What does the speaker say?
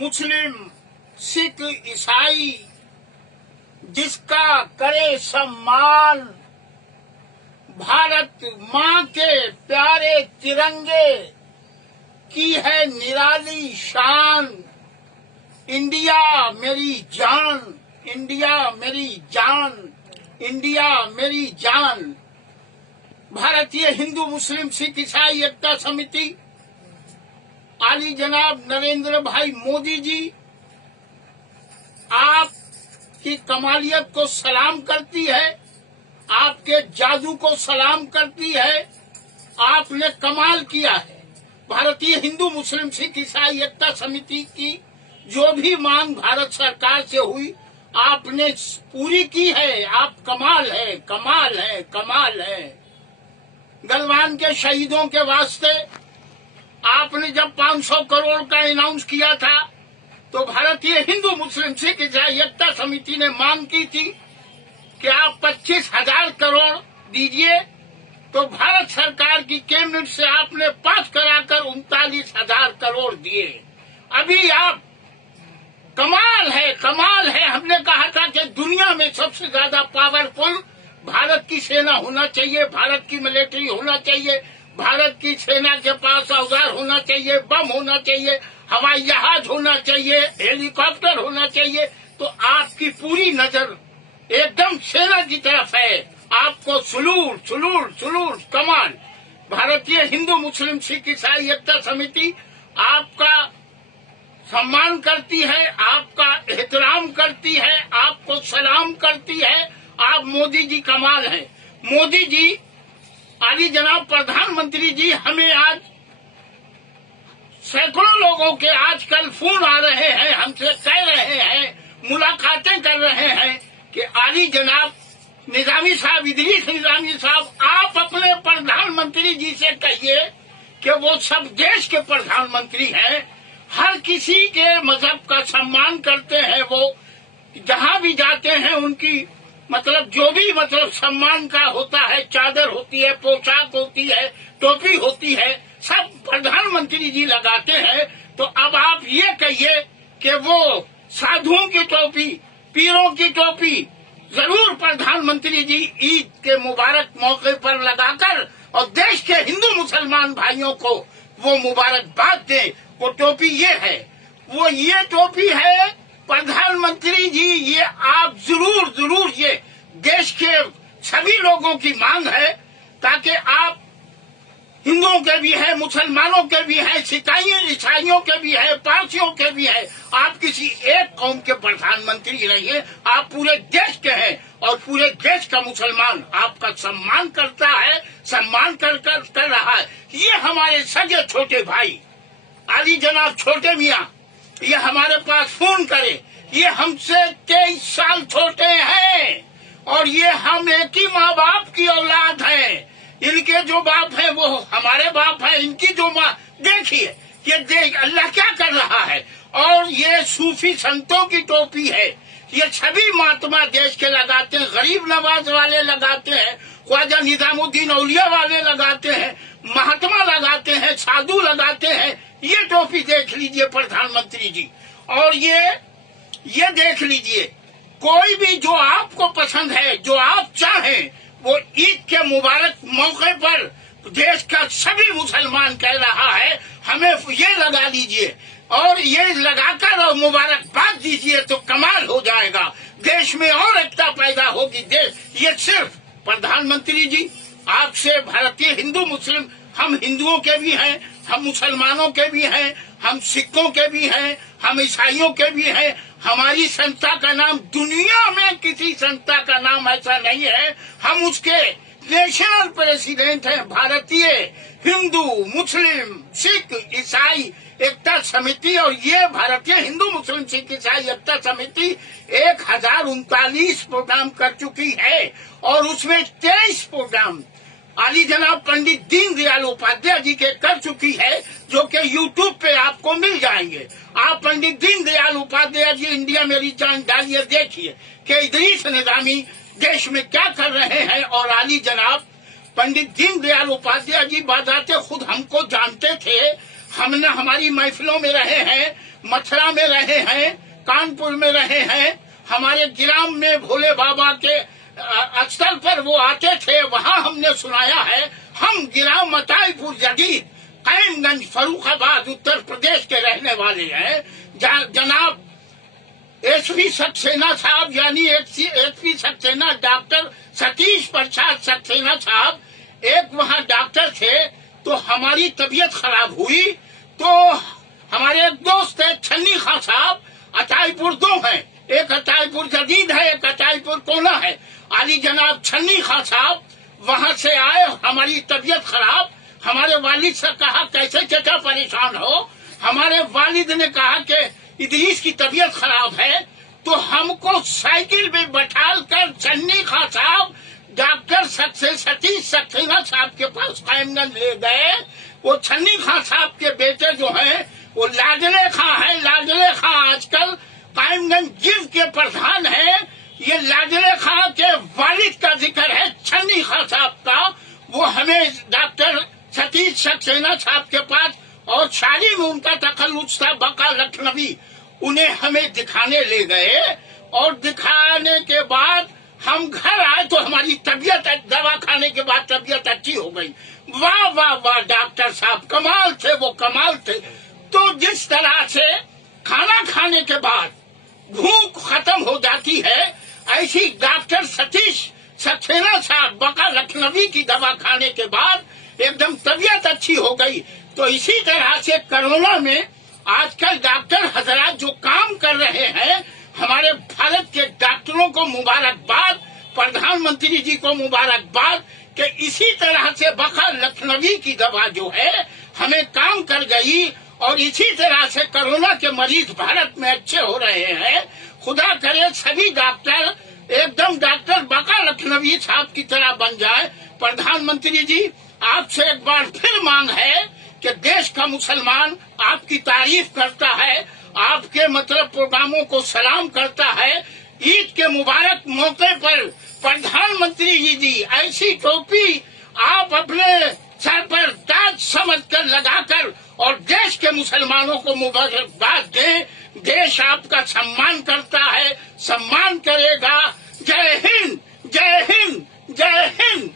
मुस्लिम, सिख, ईसाई जिसका करे सम्मान, भारत माँ के प्यारे तिरंगे की है निराली शान। इंडिया मेरी जान, इंडिया मेरी जान, इंडिया मेरी जान। भारतीय हिंदू मुस्लिम सिख ईसाई एकता समिति आली जनाब नरेंद्र भाई मोदी जी आपकी कमालियत को सलाम करती है, आपके जादू को सलाम करती है। आपने कमाल किया है। भारतीय हिंदू मुस्लिम सिख ईसाई एकता समिति की जो भी मांग भारत सरकार से हुई आपने पूरी की है। आप कमाल है, कमाल है, कमाल है। गलवान के शहीदों के वास्ते आपने जब 500 करोड़ का अनाउंस किया था तो भारतीय हिंदू मुस्लिम सिख ईसाई एकता समिति ने मांग की थी कि आप 25,000 करोड़ दीजिए, तो भारत सरकार की कैबिनेट से आपने पास कराकर 39,000 करोड़ दिए। अभी आप कमाल है, कमाल है। हमने कहा था कि दुनिया में सबसे ज्यादा पावरफुल भारत की सेना होना चाहिए, भारत की मिलिट्री होना चाहिए, भारत की सेना के पास औजार होना चाहिए, बम होना चाहिए, हवाई जहाज होना चाहिए, हेलीकॉप्टर होना चाहिए। तो आपकी पूरी नजर एकदम सेना की तरफ है। आपको सुलूर सुलूर सुलूर कमान। भारतीय हिंदू मुस्लिम सिख ईसाई एकता समिति आपका सम्मान करती है, आपका एहतराम करती है, आपको सलाम करती है। आप मोदी जी कमाल हैं। मोदी जी, आली जनाब प्रधानमंत्री जी, हमें आज सैकड़ों लोगों के आजकल फोन आ रहे हैं, हमसे कह रहे हैं, मुलाकातें कर रहे हैं कि आली जनाब निजामी साहब, इदरीस निजामी साहब, आप अपने प्रधानमंत्री जी से कहिए कि वो सब देश के प्रधानमंत्री हैं, हर किसी के मजहब का सम्मान करते हैं, वो जहाँ भी जाते हैं उनकी मतलब जो भी मतलब सम्मान का होता है, चादर होती है, पोशाक होती है, टोपी होती है, सब प्रधानमंत्री जी लगाते हैं। तो अब आप ये कहिए कि वो साधुओं की टोपी, पीरों की टोपी जरूर प्रधानमंत्री जी ईद के मुबारक मौके पर लगाकर और देश के हिंदू मुसलमान भाइयों को वो मुबारकबाद दें। वो टोपी ये है, वो ये टोपी है प्रधानमंत्री जी, ये आप जरूर जरूर, ये देश के सभी लोगों की मांग है, ताकि आप हिंदुओं के भी है, मुसलमानों के भी है, ईसाइयों के भी है, पारसियों के भी है, आप किसी एक कौम के प्रधानमंत्री रहिए, आप पूरे देश के हैं और पूरे देश का मुसलमान आपका सम्मान करता है, सम्मान कर रहा है। ये हमारे सगे छोटे भाई आली जनाब छोटे मियाँ, ये हमारे पास फोन करे, ये हमसे 23 साल छोटे हैं और ये हम एक ही माँ बाप की औलाद हैं। इनके जो बाप है वो हमारे बाप है, इनकी जो माँ, देखिए ये देख अल्लाह क्या कर रहा है। और ये सूफी संतों की टोपी है, ये सभी महात्मा देश के लगाते हैं, गरीब नवाज वाले लगाते हैं, ख्वाजा निजामुद्दीन औलिया वाले लगाते हैं, महात्मा लगाते हैं, साधु लगाते हैं। ये टोपी देख लीजिए प्रधानमंत्री जी, और ये देख लीजिए, कोई भी जो आपको पसंद है, जो आप चाहें, वो ईद के मुबारक मौके पर देश का सभी मुसलमान कह रहा है हमें ये लगा लीजिए और ये लगाकर और मुबारकबाद दीजिए, तो कमाल हो जाएगा, देश में और एकता पैदा होगी। देश ये सिर्फ प्रधानमंत्री जी आपसे भारतीय हिंदू मुस्लिम, हम हिंदुओं के भी हैं, हम मुसलमानों के भी हैं, हम सिखों के भी हैं, हम ईसाइयों के भी हैं। हमारी संस्था का नाम, दुनिया में किसी संस्था का नाम ऐसा नहीं है, हम उसके नेशनल प्रेसिडेंट हैं। भारतीय हिंदू मुस्लिम सिख ईसाई एकता समिति, और ये भारतीय हिंदू मुस्लिम सिख ईसाई एकता समिति 1039 प्रोग्राम कर चुकी है और उसमें 23 प्रोग्राम आली जनाब पंडित दीनदयाल उपाध्याय जी के कर चुकी है, जो कि यूट्यूब पे आपको मिल जाएंगे। आप पंडित दीनदयाल उपाध्याय जी इंडिया मेरी जान डालिए, देखिए कि इदरीस निजामी देश में क्या कर रहे हैं। और आली जनाब पंडित दीनदयाल उपाध्याय जी बाजाते खुद हमको जानते थे, हमने हमारी महफिलों में रहे हैं, मथुरा में रहे हैं, कानपुर में रहे हैं, हमारे ग्राम में भोले बाबा के स्थल पर वो आते थे, वहाँ हमने सुनाया है। हम ग्राम मताईपुर जदीद करीमगंज फर्रुखाबाद उत्तर प्रदेश के रहने वाले हैं। जनाब एसपी सक्सेना साहब यानी एसपी सक्सेना डॉक्टर सतीश प्रसाद सक्सेना साहब एक वहाँ डॉक्टर थे। तो हमारी तबीयत खराब हुई तो हमारे एक दोस्त है छन्नी खां साहब, अताईपुर दो हैं, एक अताईपुर जदीद है, एक अताईपुर कोना है। आली जनाब छन्नी खां साहब वहाँ से आए, हमारी तबीयत खराब, हमारे वालिद से कहा कैसे चचा परेशान हो। हमारे वालिद ने कहा कि इदरीस की तबीयत खराब है, तो हमको साइकिल में बैठाल कर छन्नी खां साहब डॉक्टर सतीश सक्सेना साहब के पास कायमगंज ले गए। वो छन्नी खां साहब के बेटे जो हैं वो लाडले खां है। लाडले खां आजकल कायमगंज जिले के प्रधान है। ये लाडले खां के वालिद का जिक्र है छन्नी खां साहब का। वो हमें डॉक्टर सतीश सक्सेना साहब के पास और शादी में उनका तखल्लुस था बका लखनवी, उन्हें हमें दिखाने ले गए। और दिखाने के बाद हम घर आए तो हमारी तबीयत दवा खाने के बाद तबीयत अच्छी हो गई। वाह वाह वाह, डॉक्टर साहब कमाल थे, वो कमाल थे। तो जिस तरह से खाना खाने के बाद भूख खत्म हो जाती है, ऐसी डॉक्टर सतीश सक्सेना साहब बका लखनवी की दवा खाने के बाद एकदम तबीयत अच्छी हो गई। तो इसी तरह से कोरोना में आजकल डॉक्टर हजरात जो काम कर रहे हैं, हमारे भारत के डॉक्टरों को मुबारकबाद, प्रधानमंत्री जी को मुबारकबाद कि इसी तरह से बका लखनवी की दवा जो है हमें काम कर गई। और इसी तरह से कोरोना के मरीज भारत में अच्छे हो रहे हैं। खुदा करे सभी डॉक्टर एकदम डॉक्टर बका लखनवी साहब की तरह बन जाए। प्रधानमंत्री जी आपसे एक बार फिर मांग है कि देश का मुसलमान आपकी तारीफ करता है, आपके मतलब प्रोग्रामों को सलाम करता है। ईद के मुबारक मौके पर प्रधानमंत्री जी ऐसी टोपी आप अपने सर पर ताज समझकर लगाकर और देश के मुसलमानों को मुबारकबाद दें। देश आपका सम्मान करता है, सम्मान करेगा। जय हिंद, जय हिंद, जय हिंद।